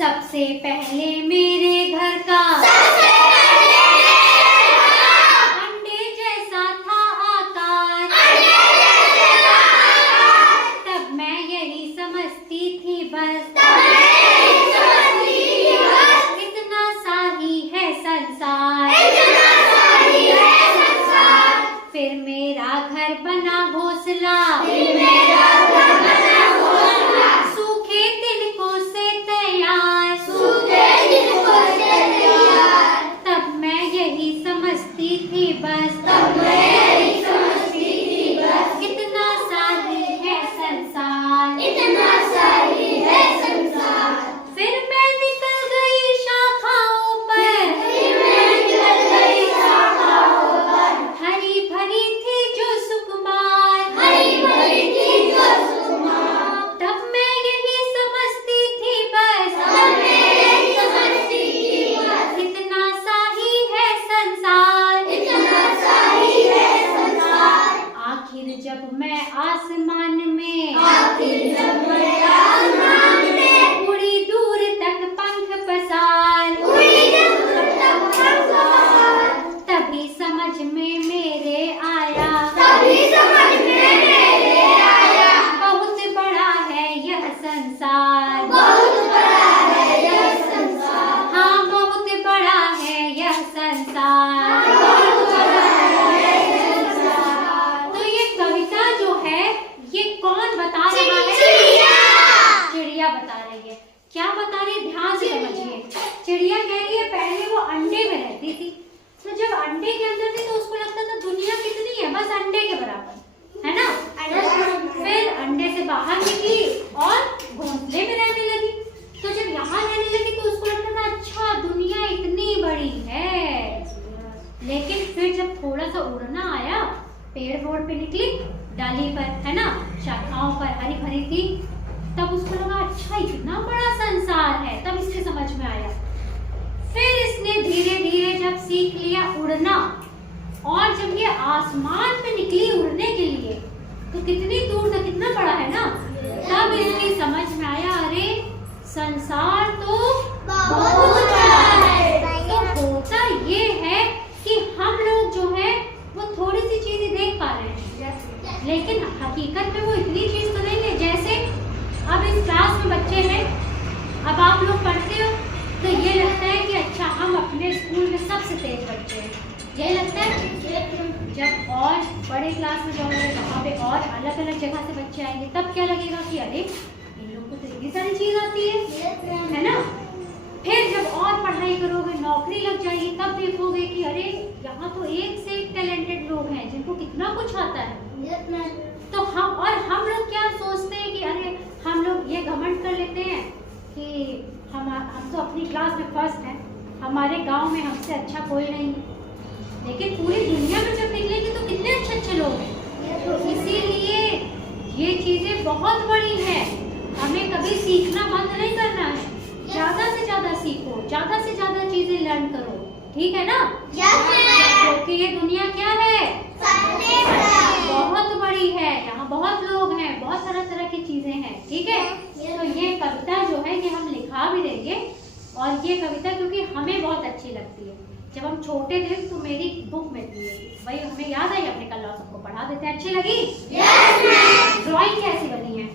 सबसे पहले मेरे घर का अंडे जैसा था आकार। तब मैं यही समझती थी बस इतना सा ही है संसार। फिर मेरा घर बना घोंसला सूखे तिनकों से तैयार। तब मैं यही समझती थी बस इतना सा ही है संसार। फिर मैं निकल गई शाखाओं पर हरी भरी थी जो सुकुमार। तब मैं यही समझती थी बस इतना सा ही है संसार। आखिर जब मैं आसमान में उड़ी दूर तक पंख पसार तभी समझ में मेरे आया बहुत बड़ा है यह संसार। हाँ, बहुत बड़ा है यह संसार। तो ये कविता जो है ये कौन बता रहा है? चिड़िया बता रही है। क्या बता रही है? ध्यान से समझिए। चिड़िया कह रही है पहले वो अंडे में रहती थी, तो जब अंडे के अंदर थी तो उसको लगता था दुनिया कितनी है, बस अंडे के बराबर है ना। फिर अंडे से बाहर निकली और घोंसले में रहने लगी। तो जब यहाँ रहने लगी तो उसको लगता था अच्छा दुनिया इतनी बड़ी है। लेकिन फिर जब थोड़ा सा उड़ना आया, पेड़ पोड़ पे निकली, डाली पर है ना, शाखाओं पर हरी भरी थी, तब उसको लगा अच्छा इतना बड़ा संसार है। तब इसके समझ में आया। फिर इसने धीरे धीरे जब सीख लिया उड़ना और जब ये आसमान में निकली उड़ने के लिए तो कितनी दूर तक, कितना बड़ा है ना। तब इसकी समझ में आया अरे संसार तो बहुत बड़ा है। तो होता ये है कि हम लोग जो है वो थोड़ी सी चीजें देख पा रहे हैं, लेकिन हकीकत में वो इतनी चीज तो नहीं है। जैसे अब इस क्लास में बच्चे हैं, अब आप लोग पढ़ते हो तो ये लगता है कि अच्छा हम अपने स्कूल में सबसे तेज बच्चे हैं, यही लगता है। जब और बड़े क्लास में जाओगे वहाँ पे और अलग अलग जगह से बच्चे आएंगे तब क्या लगेगा कि अरे इन लोगों को तो इतनी सारी चीज आती है ना। फिर जब और पढ़ाई करोगे, नौकरी लग जाएगी, तब देखोगे कि अरे यहाँ तो एक से एक टैलेंटेड लोग हैं जिनको कितना कुछ आता है। तो हम लोग क्या सोचते हैं कि अरे हम लोग ये घमंड कर लेते हैं कि हम तो अपनी क्लास में फर्स्ट हैं, हमारे गांव में हमसे अच्छा कोई नहीं। लेकिन पूरी दुनिया में जब निकलेंगे तो कितने अच्छे अच्छे लोग हैं। तो इसीलिए ये चीजें बहुत बड़ी हैं, हमें कभी सीखना बंद नहीं करना है। ज्यादा से ज्यादा सीखो, ज्यादा से ज्यादा चीजें लर्न करो, ठीक है ना। क्योंकि ये दुनिया क्या है, बहुत बड़ी है, यहाँ बहुत लोग हैं, बहुत तरह तरह की चीजें हैं, ठीक है। तो ये कविता जो है ये हम लिखा भी देंगे। और ये कविता क्योंकि हमें बहुत अच्छी लगती है, जब हम छोटे थे तो मेरी बुक में थी वही हमें याद आई, अपने कल सबको पढ़ा देते। अच्छी लगी? ड्राइंग कैसी बनी है?